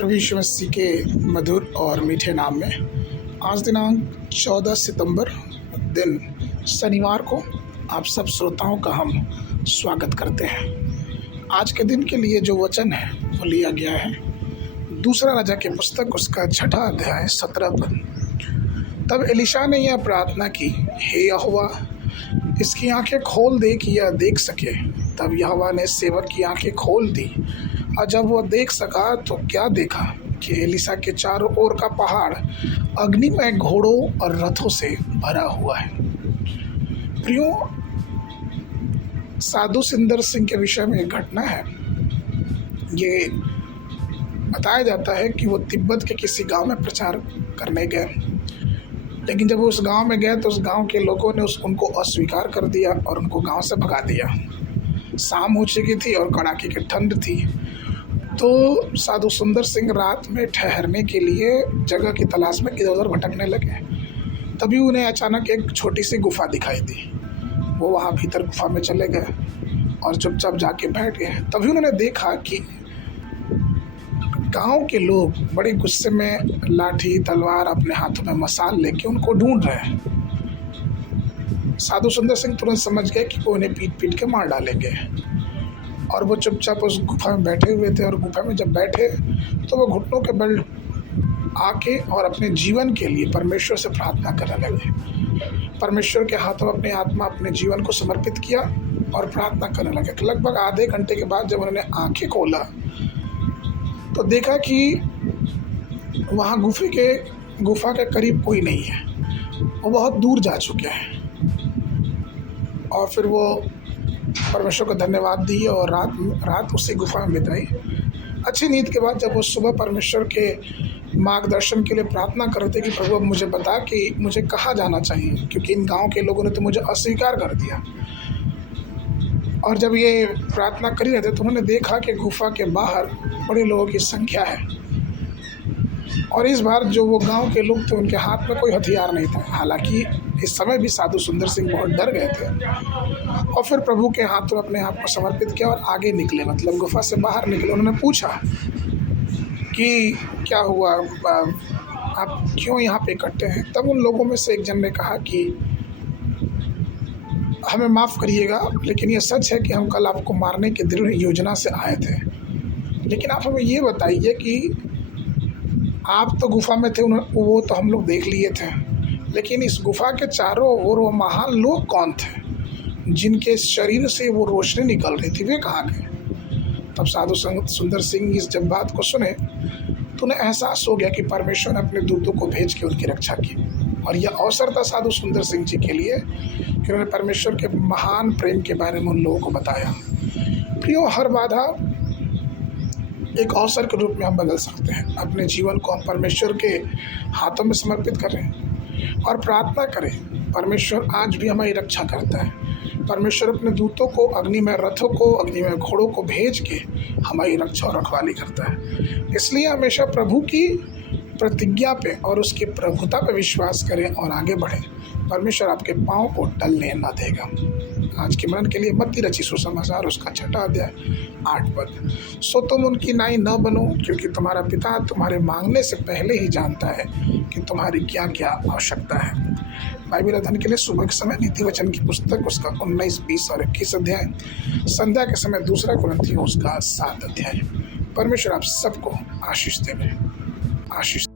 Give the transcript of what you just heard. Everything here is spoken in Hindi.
प्रभु यीशु मसीह के मधुर और मीठे नाम में आज दिनांक 14 सितंबर दिन शनिवार को आप सब श्रोताओं का हम स्वागत करते हैं। आज के दिन के लिए जो वचन है वो लिया गया है दूसरा राजा के पुस्तक उसका 6वां अध्याय 17 पद। तब एलीशा ने यह प्रार्थना की, हे यहोवा, इसकी आंखें खोल दे कि यह देख सके। तब यहोवा ने सेवक की आंखें खोल दी और जब वह देख सका तो क्या देखा कि एलीशा के चारों ओर का पहाड़ अग्निमय घोड़ों और रथों से भरा हुआ है। प्रियो, साधु सुंदर सिंह के विषय में एक घटना है। ये बताया जाता है कि वो तिब्बत के किसी गांव में प्रचार करने गए, लेकिन जब वो उस गांव में गए तो उस गांव के लोगों ने उनको अस्वीकार कर दिया और उनको गांव से भगा दिया। शाम हो चुकी थी और कड़ाके की ठंड थी, तो साधु सुंदर सिंह रात में ठहरने के लिए जगह की तलाश में इधर उधर भटकने लगे। तभी उन्हें अचानक एक छोटी सी गुफा दिखाई दी। वो वहाँ भीतर गुफा में चले गए और चुपचाप जाके बैठ गए। तभी उन्होंने देखा कि गांव के लोग बड़े गुस्से में लाठी तलवार अपने हाथों में मसाल लेके उनको ढूंढ रहे हैं। साधु सुंदर सिंह तुरंत समझ गए कि वो उन्हें पीट पीट के मार डालेंगे और वो चुपचाप उस गुफा में बैठे हुए थे। और गुफा में जब बैठे तो वो घुटनों के बल आके और अपने जीवन के लिए परमेश्वर से प्रार्थना करने लगे। परमेश्वर के हाथों अपनी आत्मा अपने जीवन को समर्पित किया और प्रार्थना करने लगे। लगभग आधे घंटे के बाद जब उन्होंने आंखें खोला तो देखा कि वहाँ गुफा के करीब कोई नहीं है, वो बहुत दूर जा चुके हैं। और फिर वो परमेश्वर को धन्यवाद दी और रात उसी गुफा में बिताई। अच्छी नींद के बाद जब वो सुबह परमेश्वर के मार्गदर्शन के लिए प्रार्थना कर रहे थे कि प्रभु अब मुझे बता कि मुझे कहाँ जाना चाहिए, क्योंकि इन गांव के लोगों ने तो मुझे अस्वीकार कर दिया। और जब ये प्रार्थना कर रहे थे तो उन्होंने देखा कि गुफा के बाहर बड़े लोगों की संख्या है और इस बार जो वो गांव के लोग थे उनके हाथ में कोई हथियार नहीं था। हालांकि इस समय भी साधु सुंदर सिंह बहुत डर गए थे और फिर प्रभु के हाथों अपने आप को समर्पित किया और आगे निकले, मतलब गुफा से बाहर निकले। उन्होंने पूछा कि क्या हुआ, आप क्यों यहाँ पे इकट्ठे हैं? तब उन लोगों में से एक जन ने कहा कि हमें माफ़ करिएगा, लेकिन ये सच है कि हम कल आपको मारने की दृढ़ योजना से आए थे, लेकिन आप हमें ये बताइए कि आप तो गुफा में थे, वो तो हम लोग देख लिए थे, लेकिन इस गुफा के चारों ओर वो महान लोग कौन थे जिनके शरीर से वो रोशनी निकल रही थी, वे कहाँ गए? तब साधु सुंदर सिंह इस जब बात को सुने तो उन्हें एहसास हो गया कि परमेश्वर ने अपने दूतों को भेज के उनकी रक्षा की। और यह अवसर था साधु सुंदर सिंह जी के लिए कि उन्होंने परमेश्वर के महान प्रेम के बारे में उन लोगों को बताया। प्रियो, हर बाधा एक अवसर के रूप में हम बदल सकते हैं। अपने जीवन को हम परमेश्वर के हाथों में समर्पित करें और प्रार्थना करें। परमेश्वर आज भी हमारी रक्षा करता है। परमेश्वर अपने दूतों को, अग्निमय रथों को, अग्निमय घोड़ों को भेज के हमारी रक्षा और रखवाली करता है। इसलिए हमेशा प्रभु की प्रतिज्ञा पे और उसकी प्रभुता पे विश्वास करें और आगे बढ़ें। परमेश्वर आपके पाँव को टलने न देगा। आज के मरण के लिए मत्ती रची सुसमाचार उसका 6वां अध्याय 8 पद। सो तुम उनकी नाई न बनो, क्योंकि तुम्हारा पिता तुम्हारे मांगने से पहले ही जानता है कि तुम्हारी क्या क्या आवश्यकता है। बाइबल अध्ययन के लिए सुबह के समय नीति वचन की पुस्तक उसका 19, 20 और 21 अध्याय, संध्या के समय 2 कुरिन्थियों उसका 7 अध्याय। परमेश्वर आप सबको आशीष देवे। आशीष।